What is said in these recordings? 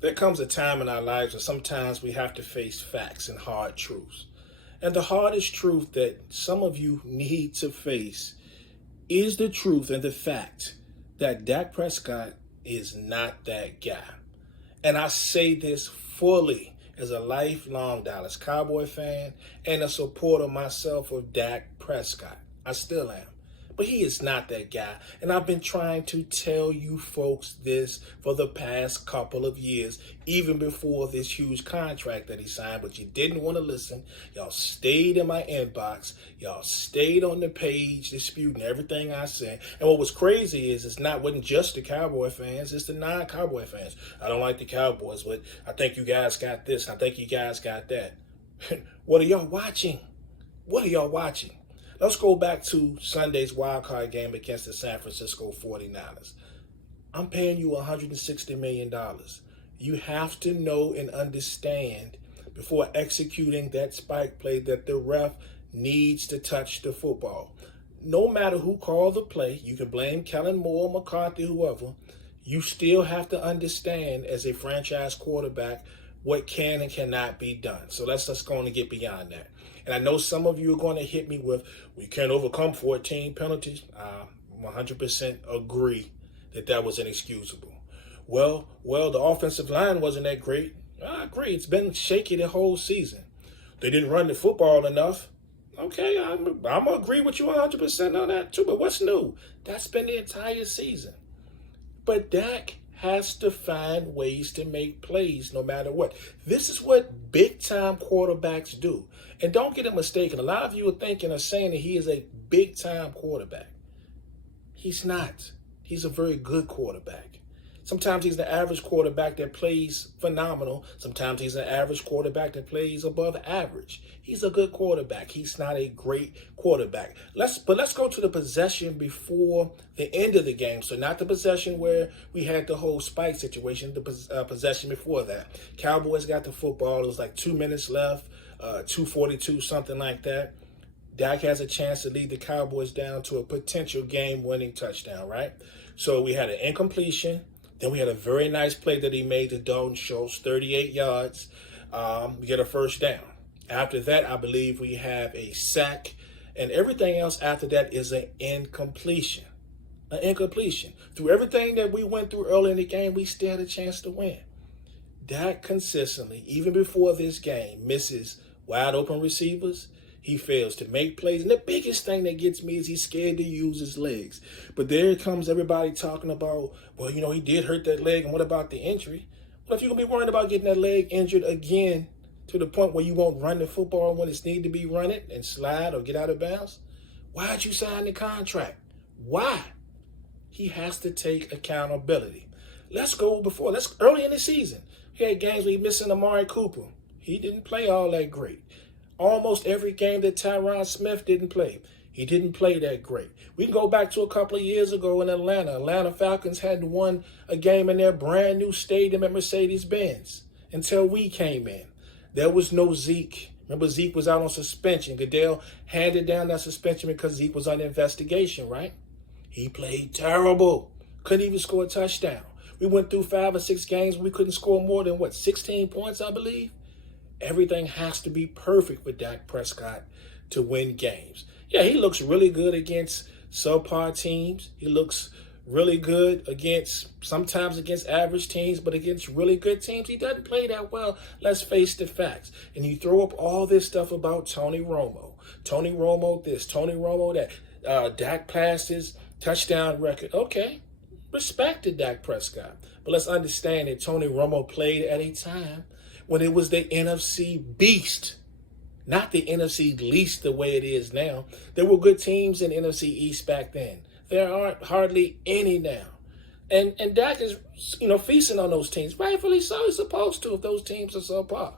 There comes a time in our lives where sometimes we have to face facts and hard truths. And the hardest truth that some of you need to face is the truth and the fact that Dak Prescott is not that guy. And I say this fully as a lifelong Dallas Cowboy fan and a supporter myself of Dak Prescott. I still am. But he is not that guy. And I've been trying to tell you folks this for the past couple of years, even before this huge contract that he signed, but you didn't want to listen. Y'all stayed in my inbox. Y'all stayed on the page disputing everything I said. And what was crazy is wasn't just the Cowboy fans, it's the non-Cowboy fans. I don't like the Cowboys, but I think you guys got this. I think you guys got that. What are y'all watching? What are y'all watching? Let's go back to Sunday's wildcard game against the San Francisco 49ers. I'm paying you $160 million. You have to know and understand before executing that spike play that the ref needs to touch the football. No matter who called the play, you can blame Kellen Moore, McCarthy, whoever, you still have to understand as a franchise quarterback what can and cannot be done. So let's just go on and get beyond that. And I know some of you are going to hit me with, we can't overcome 14 penalties. I 100% agree that was inexcusable. Well, the offensive line wasn't that great. I agree. It's been shaky the whole season. They didn't run the football enough. Okay, I'm going to agree with you 100% on that too. But what's new? That's been the entire season. But Dak has to find ways to make plays no matter what. This is what big-time quarterbacks do. And don't get it mistaken. A lot of you are thinking or saying that he is a big-time quarterback. He's not. He's a very good quarterback. Sometimes he's the average quarterback that plays phenomenal. Sometimes he's an average quarterback that plays above average. He's a good quarterback. He's not a great quarterback. Let's go to the possession before the end of the game. So not the possession where we had the whole spike situation, the possession before that. Cowboys got the football. It was like 2 minutes left, 2:42, something like that. Dak has a chance to lead the Cowboys down to a potential game-winning touchdown, right? So we had an incompletion. Then we had a very nice play that he made to Dalton Schultz, 38 yards. We get a first down. After that, I believe we have a sack. And everything else after that is an incompletion. An incompletion. Through everything that we went through early in the game, we still had a chance to win. Dak consistently, even before this game, misses wide open receivers. He fails to make plays. And the biggest thing that gets me is he's scared to use his legs. But there comes everybody talking about, well, he did hurt that leg. And what about the injury? Well, if you're going to be worried about getting that leg injured again to the point where you won't run the football when it's needed to be run it and slide or get out of bounds, why'd you sign the contract? Why? He has to take accountability. Let's early in the season. He had games where he missing Amari Cooper. He didn't play all that great. Almost every game that Tyron Smith didn't play, he didn't play that great. We can go back to a couple of years ago in Atlanta. Atlanta Falcons hadn't won a game in their brand new stadium at Mercedes-Benz until we came in. There was no Zeke. Remember, Zeke was out on suspension. Goodell handed down that suspension because Zeke was under investigation, right? He played terrible. Couldn't even score a touchdown. We went through 5 or 6 games. We couldn't score more than, 16 points, I believe? Everything has to be perfect for Dak Prescott to win games. Yeah, he looks really good against subpar teams. He looks really good sometimes against average teams, but against really good teams, he doesn't play that well. Let's face the facts. And you throw up all this stuff about Tony Romo. Tony Romo this, Tony Romo that. Dak passed his touchdown record. Okay, respect to Dak Prescott. But let's understand that Tony Romo played at a time when it was the NFC beast, not the NFC least the way it is now. There were good teams in NFC East back then. There aren't hardly any now. And Dak is, feasting on those teams. Rightfully so, he's supposed to if those teams are subpar.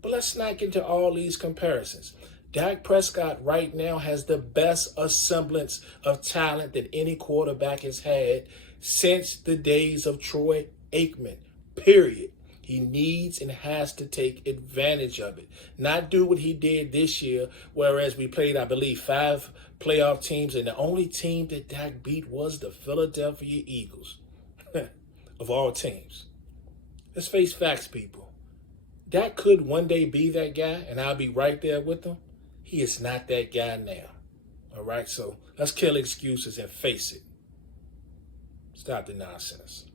But let's not get into all these comparisons. Dak Prescott right now has the best assemblance of talent that any quarterback has had since the days of Troy Aikman, period. He needs and has to take advantage of it. Not do what he did this year, whereas we played, I believe, 5 playoff teams, and the only team that Dak beat was the Philadelphia Eagles, of all teams. Let's face facts, people. Dak could one day be that guy, and I'll be right there with him. He is not that guy now. All right, so let's kill excuses and face it. Stop the nonsense.